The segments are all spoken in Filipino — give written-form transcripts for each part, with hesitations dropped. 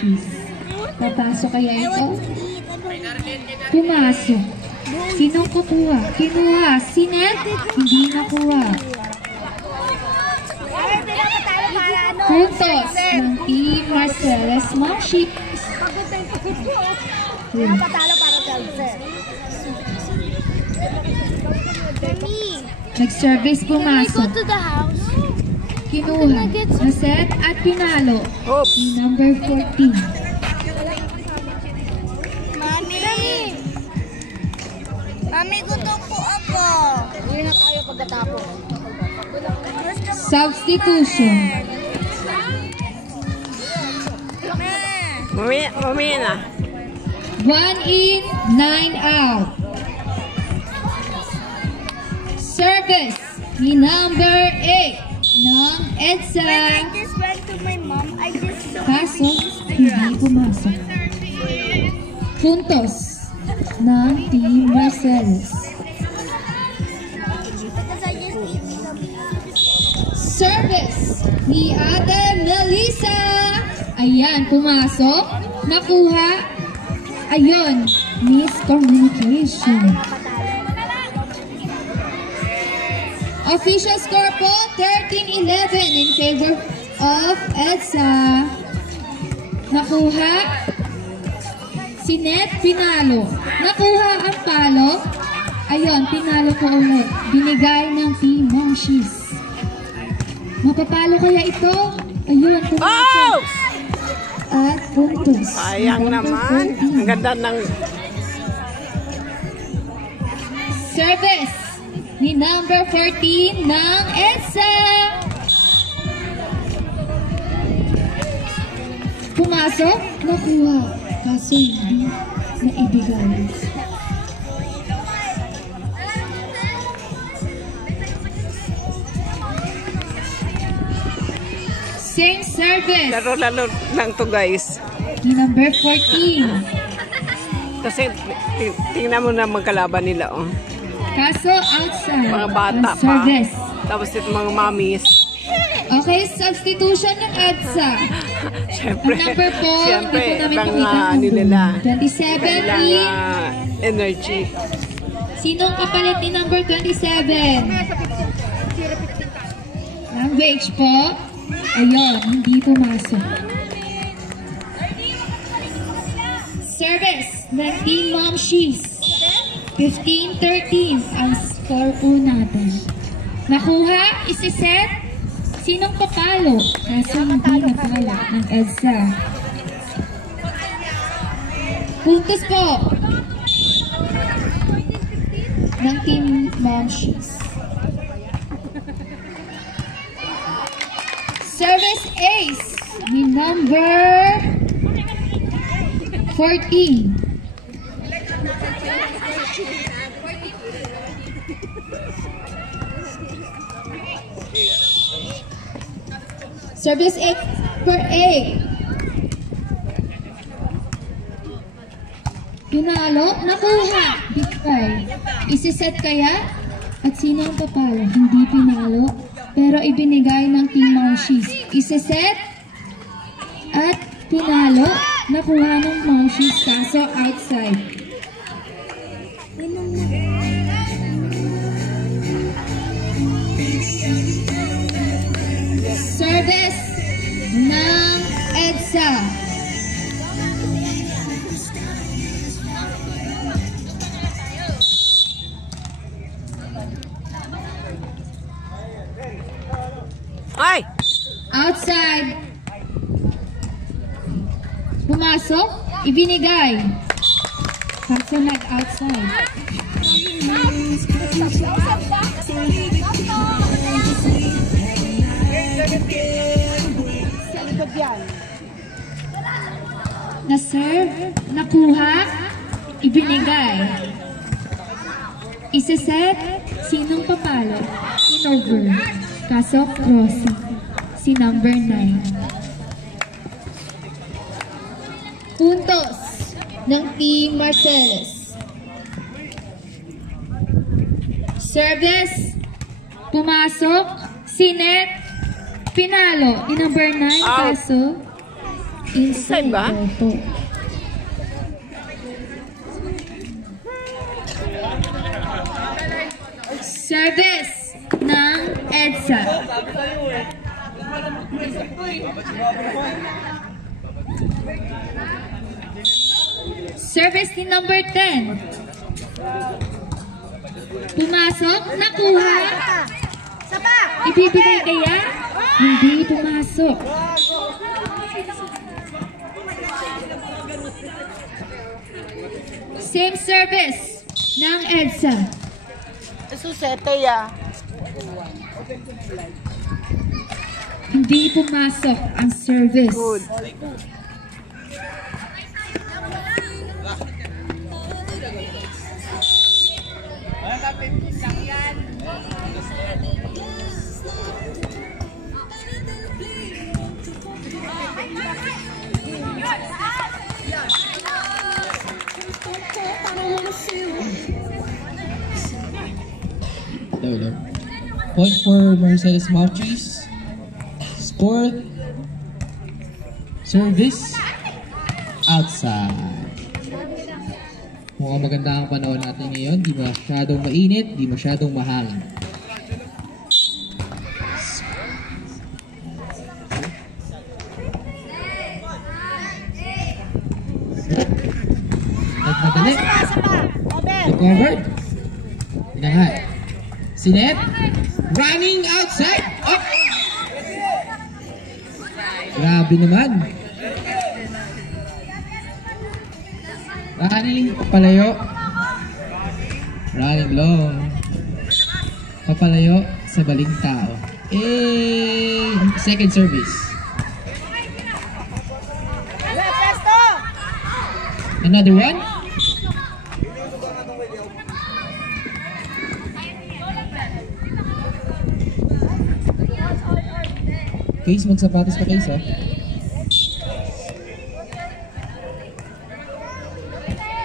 Marshes. Papasok kaya ito? Pumasok. Sinong kukuha? Kinuha. Si Ned? Hindi nakuha. Puntos ng Team Marcellus Marshes. Nag-service, pumasok. Kinuha, naset at pinalo ni number 14. Mami, gutom po ako. Uwi na tayo pagkatapos. Substitution. Mami na. 1 in, 9 out. Service ni number 8 ng EDSA. I just went to my mom. I just saw Kaso, hindi pumasok. Puntos ng Team Marcellus. because I just ate some. Service ni Ate Melissa. Ayan, pumasok. Nakuha. Ayun, miscommunication. Official score po, 13-11 in favor of EDSA. Nakuha. Si Ned, pinalo. Nakuha ang palo. Ayun, pinalo ko ulit. Binigay ng Team Marshes. Mapapalo kaya ito? Ayun, pumasok. At puntos. Sayang naman. Ang ganda ng... Service ni number 14 ng EDSA. Pumasok, nakuha. Kaso hindi naibigay. Same service Laro-laro lang to guys. ni number 14. Kasi tingnan mo na magkalaban nila. Oh. Kaso outside Mga bata ang pa. service. Tapos ito mga mommies. Okay, substitution ng EDSA. Siyempre. Ang number po, Siyempre. hindi po namin Ibang makita ang nila. 27 Kailang in. energy. Sinong kapalit ni number 27? Language po. Ayun, hindi pumasok. Service ng Team Marshes. 15-13 ang score po natin. Nakuha, isiset. Sinong papalo? Kaso hindi napalo ng EDSA. Puntos po ng Team Marshes. Service ace ni number 14. Service 8 per 8. Pinalo, nakuha. Big five. Isiset kaya? At sino ang papalo? Hindi pinalo, pero ibinigay ng Team Marshes. Isiset at pinalo. Nakuha ng Marshes kaso outside. Service ng EDSA. Ay! Outside. Pumasok, ibinigay. Kaso nag-outside. Na-serve, nakuha, ibinigay. Isa-set, sinong papalo? In-over. Kaso crossing. Si number 9. Puntos ng Team Marcellus. Service, pumasok, si Ned, pinalo. Ni number 9, Out. kaso Inside ba? daw po. Service ng EDSA. Service ni number 10. Pumasok, nakuha. Ibibigay kaya? Hindi pumasok. Same service ng EDSA. Susete ya. Hindi pumasok ang service. Good. Low. Point for Mercedes Mouchies. Score. Service. Outside. Mukhang maganda ang panahon natin ngayon. Di masyadong mainit, di masyadong mahangin. Nagmadali. Recovered. Inahat. Sinet. Running outside. Up. Grabe naman. Running. Papalayo. Running long. Papalayo sa baling tao. Second service. Another one. Case, magsapatos ka, Case, oh.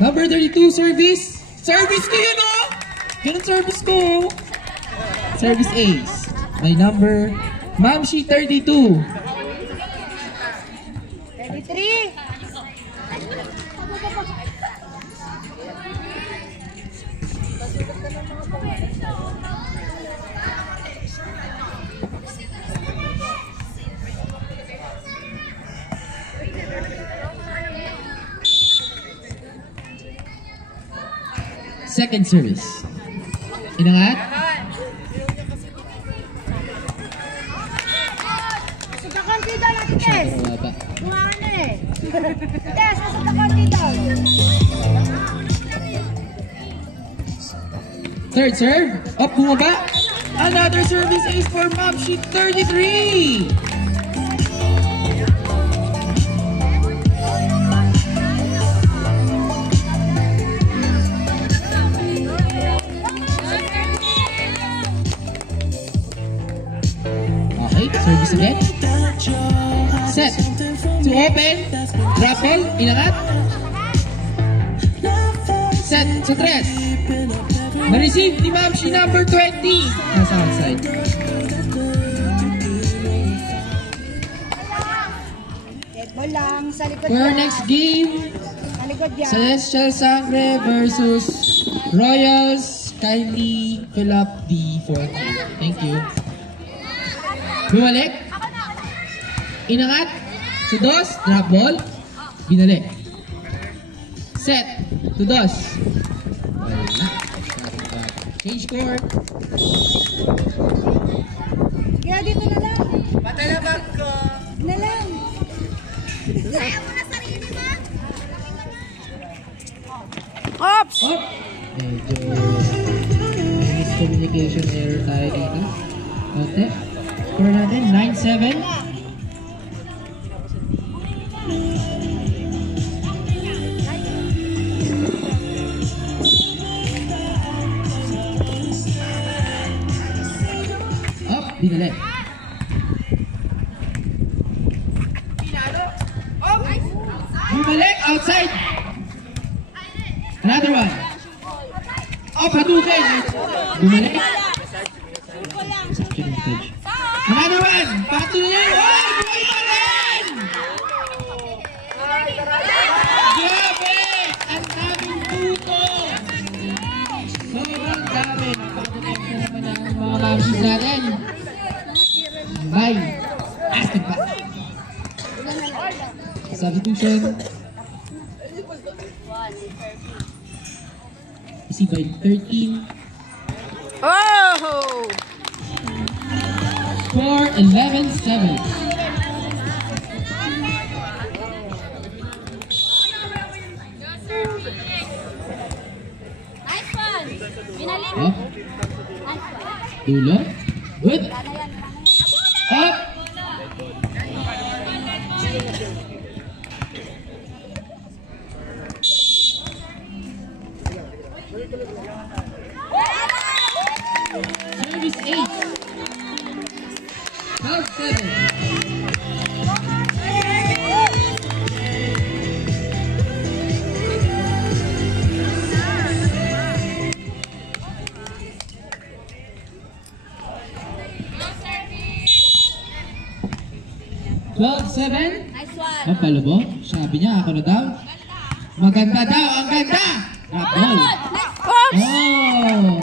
Number 32, service. Service ko yun, oh! Yun ang service ko. Service ace. May number, Mamshi 32. 33. Second service. Inangat. Sa konti daw natin, Tess. Masyadong mababa. Bumangan na eh. Tess, sa konti daw. Third serve. Up, bumaba. Another service ace for Mamshi 33. Service again. Set. To open. Drop ball. Inangat. Set. Sa tres. Na-receive ni Mamshi number 20. Nasa outside. Dead ball lang sa likod. For our next game, Sa likod yan. Celestial Sangre versus Royals. Kindly fill up the fourth game. Thank you. Bumalik. Inangat. Sa dos. Drop ball. Binalik. Set. To dos. Wala. Change court. Kaya dito na lang. Patalabag ko. Na lang. Kaya mo na sarili mo. Ops! Up. Medyo may miscommunication error tayo dito. Konti. Score natin, 9-7. Up, binalik. Bumalik, outside. Another one. Up, hadukin. Bumalik. Another one! Patuloy! Oy! Buhay pa rin! service natin. Bye. Asking pa. Substitution. Receive by 13. Oh! Score 11-7. Nice one. Binalim. Up. Dulo. Good. Up. Service 8. 12-7. Nice one. Ang palubog, sabi niya, ako na daw. Maganda daw, ang ganda! Rapol! Oops! Oh!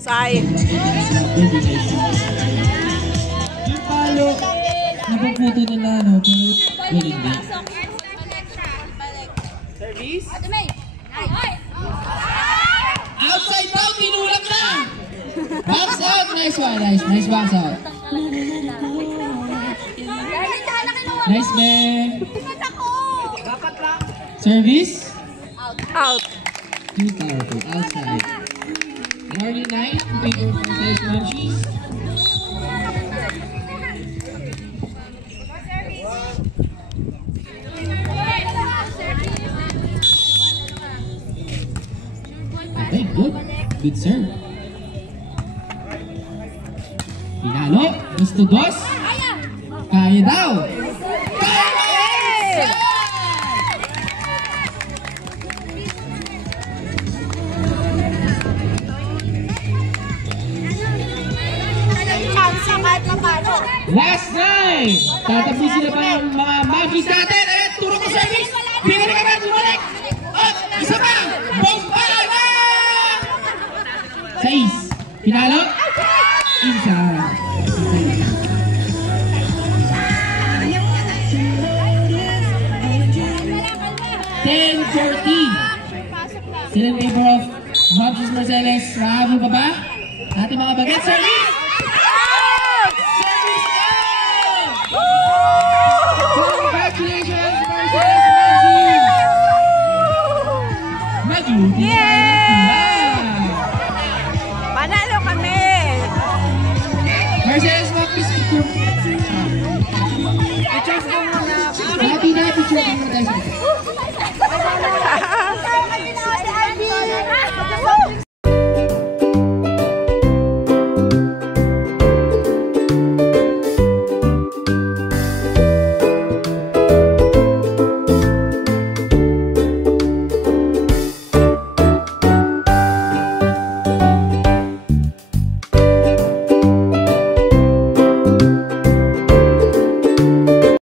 Sayang. Yung palo, napuputo nila, no? Pero, well, hindi. Service? Ate May. Nice. Outside daw, tinulak na! Box out! Nice one, nice box out. Nice man. Service? Out. Too powerful. Outside. Marley Knight, in favor of Marcellus Munchies. Okay, good. Good serve. Pinalo. Gusto dos. Kaya daw. Last nine! Tatapusin na ba yung mga magis natin? Ayan, turo ko service! Binalik naman, bumalik! At isa pa! Bombana! 6. Pinalo? Isa. 10-14. Still in favor of Mobs Marcellus. Rahabol pa ba? Ating mga baget. Service! Service out! Congratulations, Marcellus Munchies! Nagluto na tayo ng pula. Panalo kami! Marcellus Munchies, picture. Pictures mo muna. Happy na, picture mo tayo.